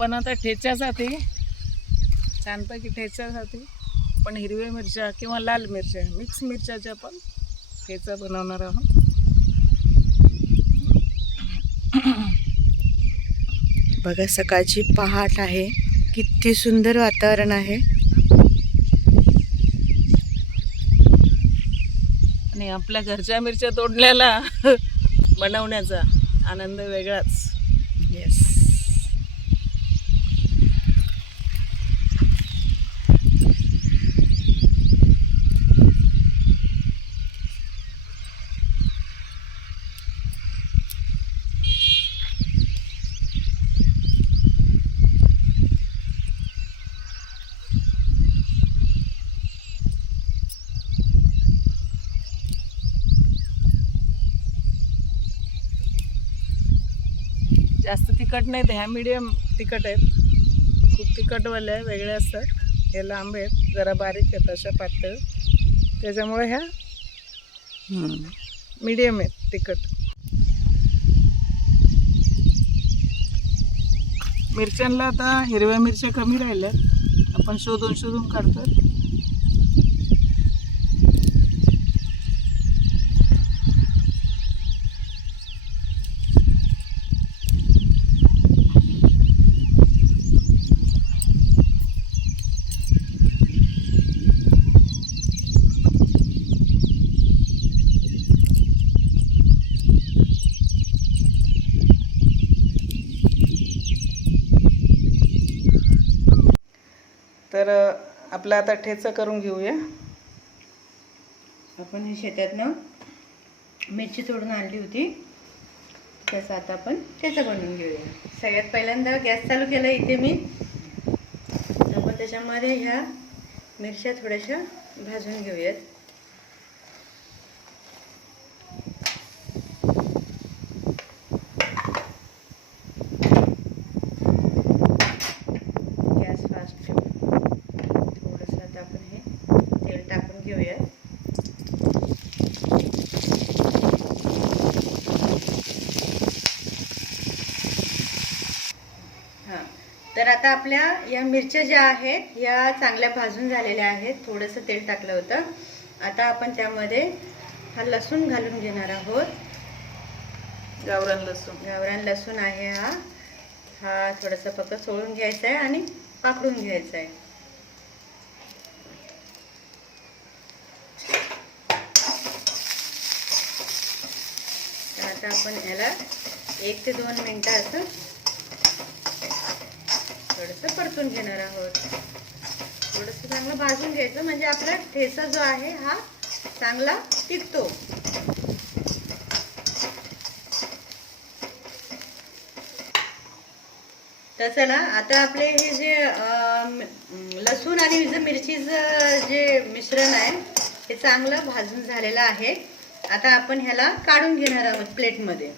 आपण आता ठेच्यासाठी छानपैकी ठेच्यासाठी आपण हिरव्या मिरच्या किंवा लाल मिरच्या मिक्स मिरच्याचे आपण ठेचा बनवणार आहोत. बघा सकाळची पहाट आहे, किती सुंदर वातावरण आहे. आणि आपल्या घरच्या मिरच्या तोडल्याला बनवण्याचा आनंद वेगळाच. येस. जास्त तिखट नाहीत, ह्या मीडियम तिखट आहेत. खूप तिखटवाल्या वेगळ्या असतात, हे लांब आहेत, जरा बारीक आहेत अशा पातळ, त्याच्यामुळे ह्या मीडियम आहेत तिखट. मिरच्यांना आता हिरव्या मिरच्या कमी राहिल्या, आपण शोधून शोधून काढतो. तर आपलं आता ठेचा करून घेऊया. आपण हे शेतातनं मिरची तोडून आणली होती, त्याचा आता आपण ठेचा बनवून घेऊया. सगळ्यात पहिल्यांदा गॅस चालू केला इथे मी. आपण त्याच्यामध्ये ह्या मिरच्या थोड्याशा भाजून घेऊयात. गॅस फास्ट ठेवून थोडंसं आता आपण हे तेल टाकून घेऊयात. तर आता आपल्या या मिरच्या ज्या आहेत या चांगल्या भाजून झालेल्या आहेत. थोडंसं तेल टाकलं होतं. आता आपण त्यामध्ये हा लसूण घालून घेणार आहोत. गावरान लसूण आहे हा. हा थोडासा फक्त सोलून घ्यायचा आहे आणि पाकडून घ्यायचा आहे. तर आता आपण याला 1 ते 2 मिनिटं असं थोडंसं परतून घेणार आहोत. थोडंसं चांगलं भाजून घ्यायचं, म्हणजे आपला ठेचा जो आहे हा चांगला टिकतो. तर चला, आता आपले हे जे लसूण आणि मिरचीचं जे मिश्रण आहे हे चांगलं भाजून झालेलं आहे. आता आपण ह्याला काढून घेणार आहोत प्लेटमध्ये.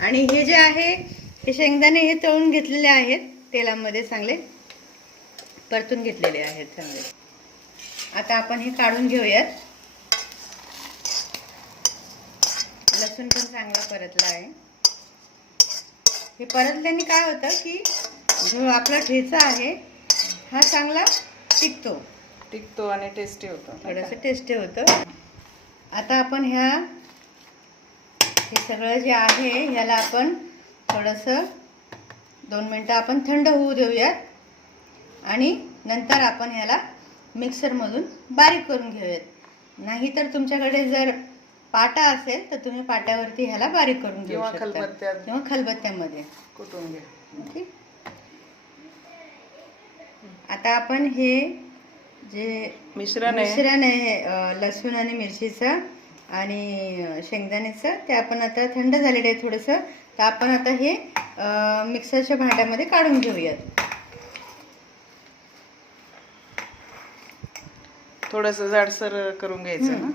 आणि हे जे आहे हे शेंगदाणे हे तळून घेतलेले आहेत, तेलामध्ये चांगले परतून घेतलेले आहेत चांगले. आता आपण हे काढून घेऊयात. लसूण पण चांगला परतला आहे. हे परतल्याने काय होतं की जो आपला ठेचा आहे हा चांगला टिकतो आणि टेस्टी होतो, थोडंसं टेस्टी होतं. आता आपण हे सगळं जे आहे ह्याला आपण थोडंसं 2 मिनटं आपण थंड होऊ देऊयात. आणि नंतर आपण ह्याला मिक्सरमधून बारीक करून घेऊयात. नाहीतर तुमच्याकडे जर पाटा असेल तर तुम्ही पाट्यावरती ह्याला बारीक करून घेऊ शकता किंवा खलबत्त्यामध्ये कुटून घ्या. ठीक. आता आपण हे जे मिश्रण आहे लसूण आणि मिरचीचं आणि शेंगदाण्याचं ते आपण आता थंड झालेलं आहे थोडंसं. तर आपण आता हे मिक्सरच्या भांड्यामध्ये काढून घेऊयात. थोडंसं जाडसर करून घ्यायचं ना.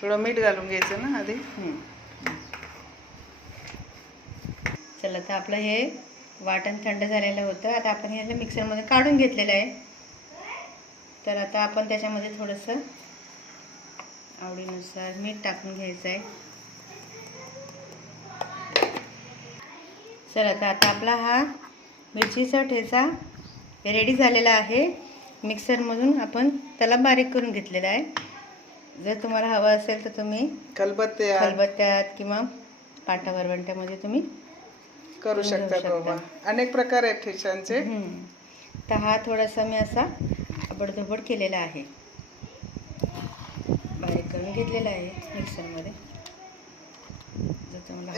थोडं मीठ घालून घ्यायचं ना आधी. चला, तर आपलं हे वाटण थंड झालेलं होतं. आता आपण याला मिक्सरमध्ये काढून घेतलेलं आहे. तर आता आपण त्याच्यामध्ये थोडंसं आवडीनुसार मीठ टाकून घ्यायचं आहे. चला, तर आता आपला हा मिरचीचा ठेचा रेडी झालेला आहे. मिक्सरमधून आपण त्याला बारीक करून घेतलेला आहे. जर तुम्हाला हवा असेल तर तुम्ही खलबत्त्यात किंवा पाटा वरवंट्यामध्ये तुम्ही करू शकता बाबा. अनेक प्रकार आहेत ठेचांचे. तर हा थोडासा मी असा आबडधोबड केलेला आहे, बारीक करून घेतलेला आहे मिक्सरमध्ये.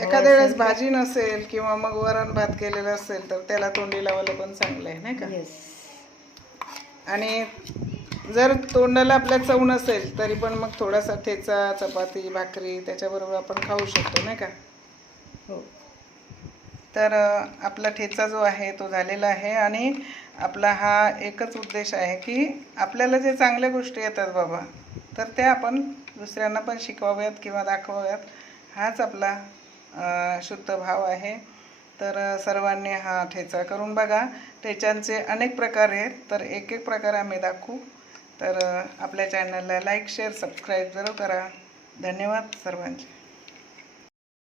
एखाद्या वेळेस भाजी नसेल किंवा मग वरण भात केलेलं असेल तर त्याला तोंडी लावायला पण चांगलं आहे, नाही का? आणि जर तोंडाला आपल्या चव नसेल तरी पण मग थोडासा ठेचा, चपाती, भाकरी त्याच्याबरोबर आपण खाऊ शकतो, नाही का? हो. तर आपला ठेचा जो आहे तो झालेला आहे. आणि आपला हा एकच उद्देश आहे की आपल्याला जे चांगल्या गोष्टी येतात बाबा, तर त्या आपण दुसऱ्यांना पण शिकवाव्यात किंवा दाखवाव्यात. हाच आपला शुद्ध भाव आहे. तर सर्वांनी हा ठेचा करून बघा. ठेचांचे अनेक प्रकार आहेत, तर एक एक प्रकार आम्ही दाखवू. तर आपल्या चॅनलला लाईक, शेअर, सबस्क्राईब जरूर करा. धन्यवाद सर्वांचे.